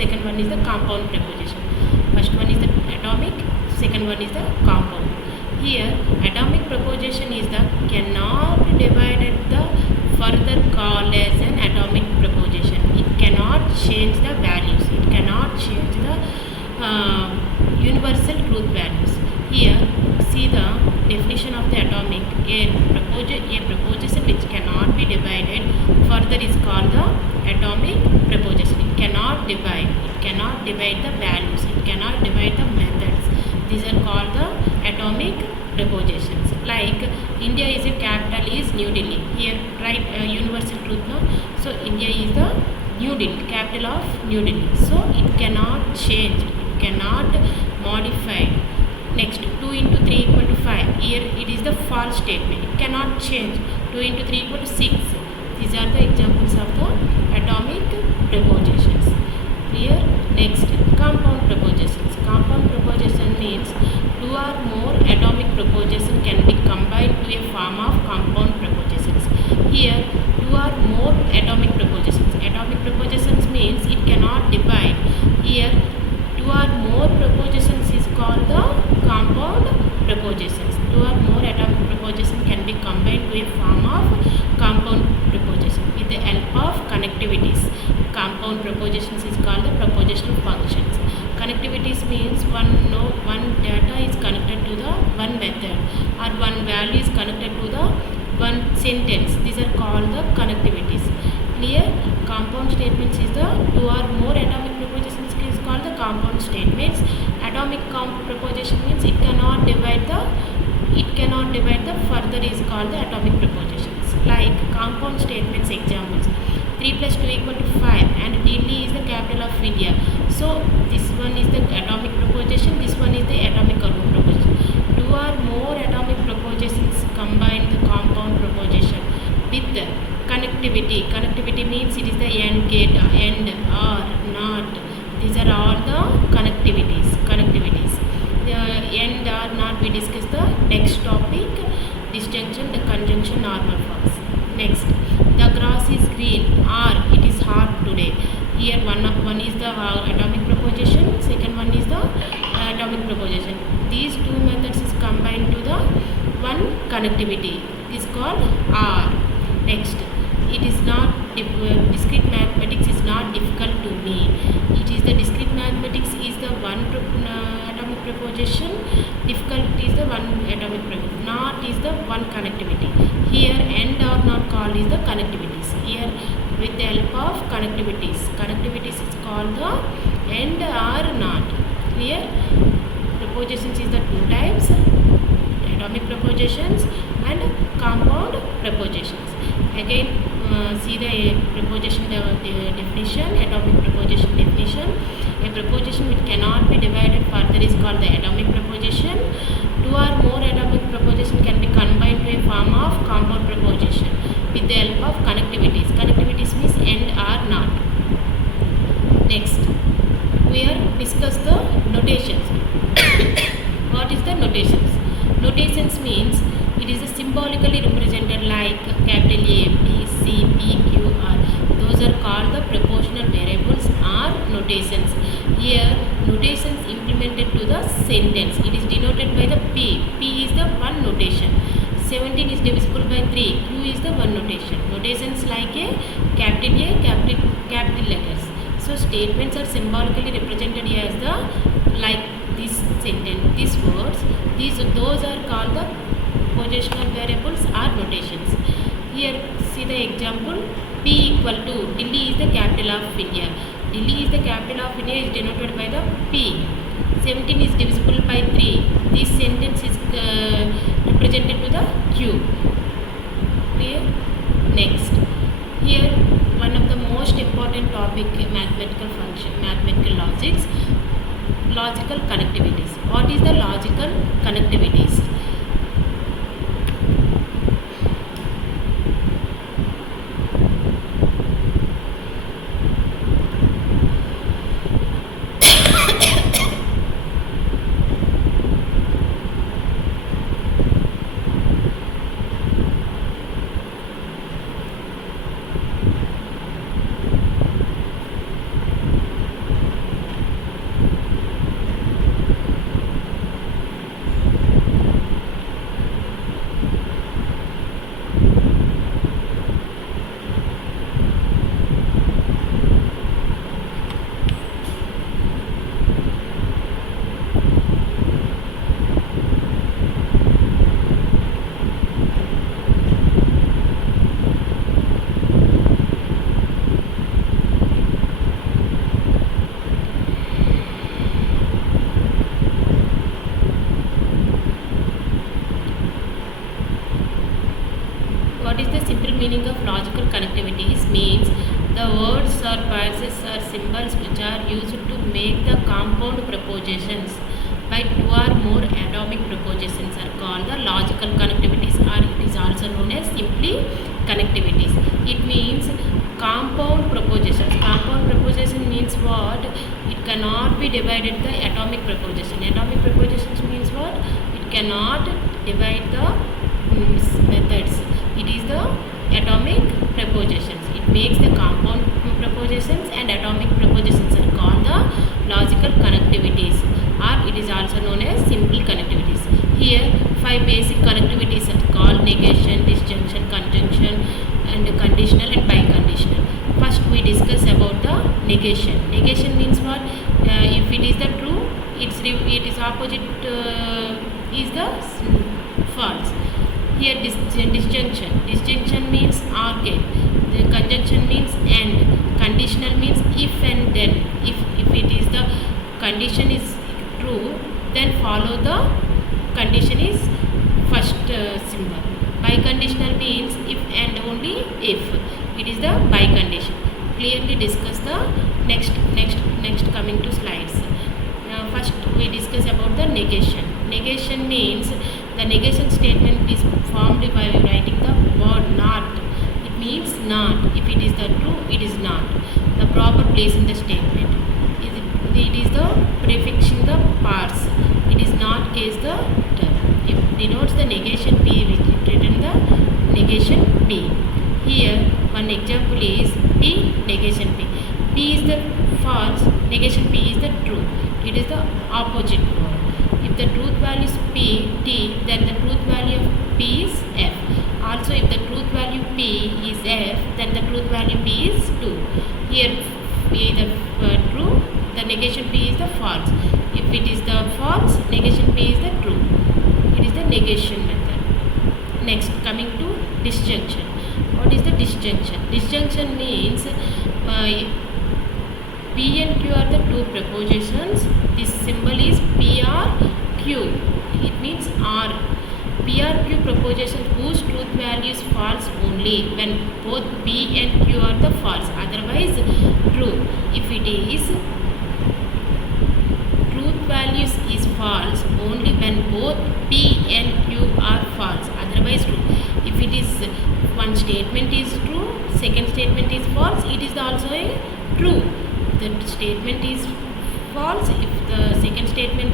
second one is the compound preposition. First one is the atomic, second one is the compound. Here atomic preposition is the cannot be divided the further called as an atomic preposition. It cannot change the values. It cannot change the universal truth values. Here see the definition of the atomic. A preposition which cannot be divided further is called the atomic preposition. It cannot divide. It cannot divide the values. It cannot divide the methods. These are called the atomic prepositions. Like India is a capital is New Delhi. Here write universal truth. No? So India is the New Delhi, capital of New Delhi. So it cannot change. It cannot modify. Next, 2 into 3 equal to 5. Here it is the false statement. It cannot change. 2 into 3 equal to 6. These are the examples of the atomic prepositions. Here, next, compound prepositions. Compound preposition means two or more atomic prepositions can be combined to a form of compound prepositions. Here, two or more atomic prepositions. Atomic prepositions means it cannot divide. Here, two or more prepositions is called the compound prepositions. Two or more atomic prepositions can be combined to a form of compound preposition with the help of connectivities. Compound prepositions is called the prepositional functions. Connectivities means one data is connected to the one method or one value is connected to the one sentence. These are called the connectivities. Clear? Compound statements is the two or more atomic prepositions is called the compound statements. Atomic preposition means it cannot divide the further is called the atomic prepositions. Like compound statements examples. 3 plus 2 equal to 5 and Delhi is the capital of India. So this one is the atomic preposition, this one is the atomic preposition. Two or more atomic prepositions combine the compound preposition with the connectivity. Connectivity means it is the AND gate, AND, or, not. These are all the connectivities. The AND or not we discuss the next topic. Disjunction, the conjunction, normal forms. Next, the grass is green or it is hot today. Here one is the atomic preposition, second one is the atomic preposition. These two methods is combined to the one connectivity. It is called or. Next, it is not discrete mathematics is not difficult to me. It is the discrete mathematics is the one atomic preposition, difficult is the one atomic preposition, not is the one connectivity. Here and or not called is the connectivities. Here with the help of connectivities is called the and or not. Clear? Prepositions is the two types, atomic prepositions and compound prepositions. Again see the preposition definition, atomic preposition definition. A preposition which cannot be divided further is called the atomic preposition. Two or more atomic preposition can be combined to a form of compound preposition with the help of connectivities. Connectivities means and or not. Next, we are discuss the notations. What is the notations? Notations means it is symbolically represented like capital A, B, C, P, Q, R. Those are called the proportional variables or notations. Here, notations implemented to the sentence. It is denoted by the P. P is the one notation. 17 is divisible by 3. Q is the one notation. Notations like a, capital letters. So statements are symbolically represented as the like this sentence, these words. Those are called the positional variables or notations. Here see the example. P equal to Delhi is the capital of India. Delhi is the capital of India is denoted by the P. 17 is divisible by 3. This sentence is represented to the Q. Clear? Next, here one of the most important topic mathematical function, mathematical logics, logical connectivities. What is the logical connectivities? logical connectivities means the words or phrases or symbols which are used to make the compound propositions by two or more atomic propositions are called the logical connectivities, or it is also known as simply connectivities. It means compound propositions. Compound proposition means what? It cannot be divided the atomic proposition. Atomic propositions means what? It cannot divide the methods. It is the atomic propositions. It makes the compound propositions, and atomic propositions are called the logical connectivities, or it is also known as simple connectivities. Here, 5 basic connectivities are called negation, disjunction, conjunction, and conditional and biconditional. First, we discuss about the negation. Negation means what? If it is the true, it is opposite is the false. Here, disjunction. Disjunction means or get. The conjunction means and. Conditional means if and then. If it is the condition is true, then follow the condition is first symbol. Biconditional means if and only if. It is the bicondition. Clearly discuss the next coming to slides. First we discuss about the negation. Negation means the negation statement is formed by writing the word not. It means not. If it is the true, it is not. The proper place in the statement. It is the prefixing the parts. It is not case the term. It denotes the negation P, written the negation P. Here one example is P negation P. P is the false, negation P is the true. It is the opposite word. If the truth value is P, T, then the truth value of P is F. Also, if the truth value P is F, then the truth value P is 2. Here P is the true, the negation P is the false. If it is the false, negation P is the true. It is the negation method. Next, coming to disjunction. What is the disjunction? Disjunction means P and Q are the two prepositions. This symbol is P or Q. It means R. P or Q preposition whose truth value is false only when both P and Q are the false. Otherwise, true. If it is truth values is false only when both P and Q are false. Otherwise, true. If it is one statement is true, second statement is false, it is also a true. The statement is false. If the second statement